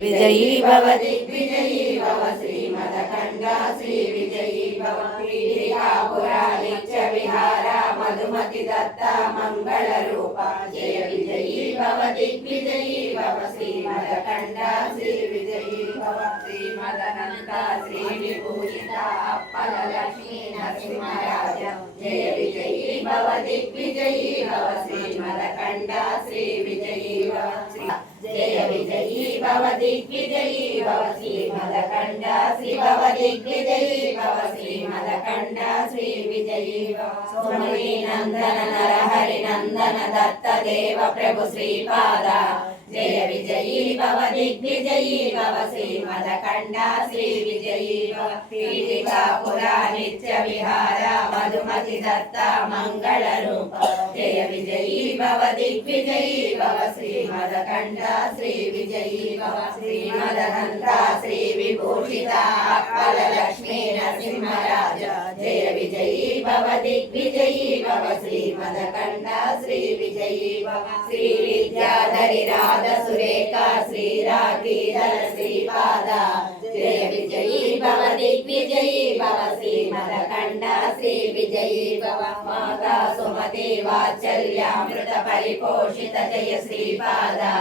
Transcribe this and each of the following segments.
विजयी भव दिग्विजयी भव श्रीमदखण्डा श्री विजयी भव पीठिकापुरा नित्य विहारा मधुमति दत्ता मंगल रूपा जय विजयी भव दिग्विजयी भव श्रीमदखण्डा श्री विजयी भव श्रीमदनन्ता श्री विभूषिता अप्पल लक्ष्मी नरसिंहराज जय विजयी भव दिग्विजयी भव श्रीमदखण्डा श्री विजयी भव जय विजयी भव दिग्विजयी भव श्रीमदखण्डा श्री भव दिग्विजयी भव श्रीमदखण्डा श्री विजयी भव सोमनी नंदन नरहरि नंदन दत्त देव प्रभु श्रीपादा जय विजयी भव दिग्विजयी भव श्रीमदखण्डा श्री विजयी भव पीठिकापुरा नित्य विहारा मधुमति दत्ता मंगल रूप जय विजयी भव दिग्विजयी भव श्रीमदखण्डा श्री विजयी भव श्रीमदनन्ता श्री विभूषिता अप्पल लक्ष्मी नरसिंहराज जय विजयी भव दिग्विजयी भव श्रीमदखण्डा श्री विजयी भव श्री विद्याधरि सुरेखा श्रीराकीधर श्रीपादा जय विजयी भव दिग्विजयी भव श्रीमदखण्डा श्री विजयी भव माता सुमति वात्सल्यामृत परिपोषित जय श्रीपादा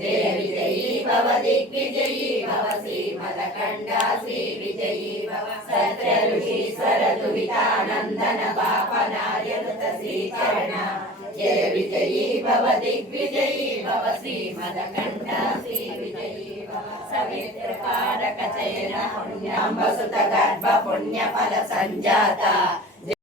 जय विजयी भव दिग्विजयी भव श्रीमदखण्डा श्री विजयी भव सत्य ऋषीश्वर दुहितानन्दन बापनार्यनुत श्रीचरण जय विजयी भव दिग्विजयी भव श्रीमदखण्डा श्री विजयी भव सवित्र कारक चयन पुण्यांब सुत गर्भ पुण्य फल संजाता